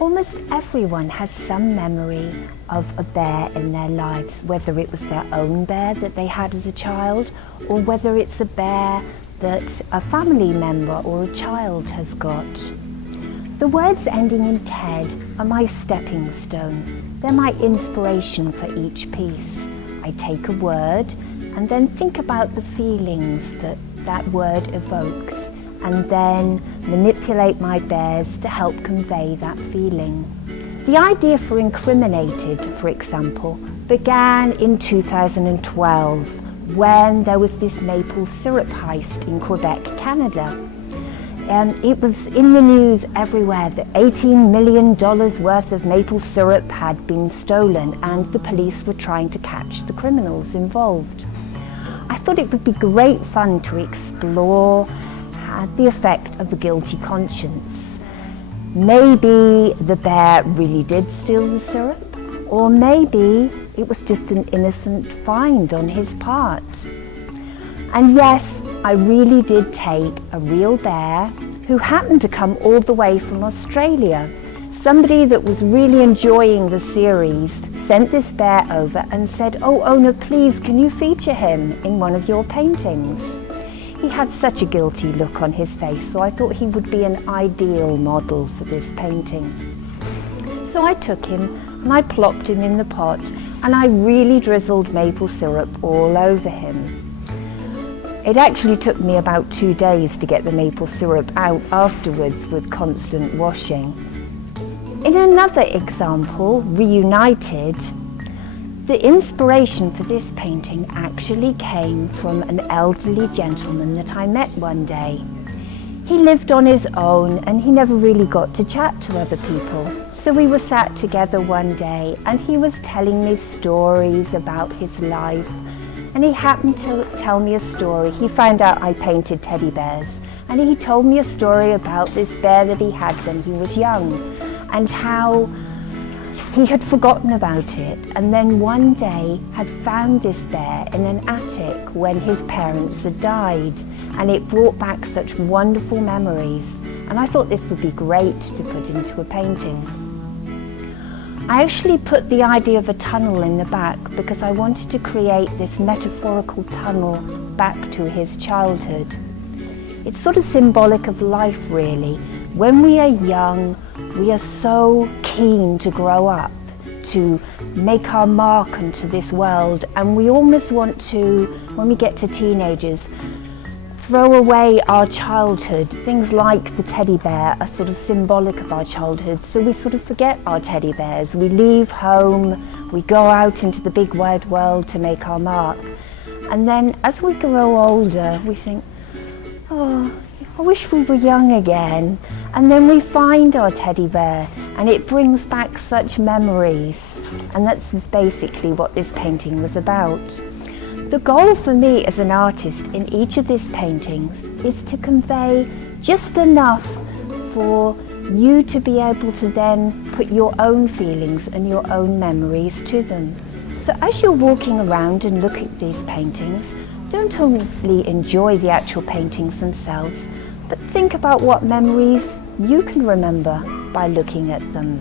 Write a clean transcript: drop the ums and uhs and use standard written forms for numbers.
Almost everyone has some memory of a bear in their lives, whether it was their own bear that they had as a child, or whether it's a bear that a family member or a child has got. The words ending in Ted are my stepping stone. They're my inspiration for each piece. I take a word and then think about the feelings that that word evokes, and then manipulate my bears to help convey that feeling. The idea for Incriminated, for example, began in 2012 when there was this maple syrup heist in Quebec, Canada. It was in the news everywhere that $18 million worth of maple syrup had been stolen, and the police were trying to catch the criminals involved. I thought it would be great fun to explore the effect of a guilty conscience. Maybe the bear really did steal the syrup, or maybe it was just an innocent find on his part. And yes, I really did take a real bear who happened to come all the way from Australia. Somebody that was really enjoying the series sent this bear over and said, "Oh, owner, please, can you feature him in one of your paintings?" He had such a guilty look on his face, so I thought he would be an ideal model for this painting. So I took him and I plopped him in the pot, and I really drizzled maple syrup all over him. It actually took me about 2 days to get the maple syrup out afterwards with constant washing. In another example, Reunited, the inspiration for this painting actually came from an elderly gentleman that I met one day. He lived on his own and he never really got to chat to other people. So we were sat together one day and he was telling me stories about his life, and he happened to tell me a story. He found out I painted teddy bears, and he told me a story about this bear that he had when he was young and how he had forgotten about it, and then one day had found this bear in an attic when his parents had died, and it brought back such wonderful memories, and I thought this would be great to put into a painting. I actually put the idea of a tunnel in the back because I wanted to create this metaphorical tunnel back to his childhood. It's sort of symbolic of life, really. When we are young, we are so keen to grow up, to make our mark onto this world, and we almost want to, when we get to teenagers, throw away our childhood. Things like the teddy bear are sort of symbolic of our childhood, so we sort of forget our teddy bears. We leave home, we go out into the big wide world to make our mark, and then as we grow older we think, oh, I wish we were young again. And then we find our teddy bear and it brings back such memories. And that's basically what this painting was about. The goal for me as an artist in each of these paintings is to convey just enough for you to be able to then put your own feelings and your own memories to them. So as you're walking around and look at these paintings, don't only enjoy the actual paintings themselves, but think about what memories you can remember by looking at them.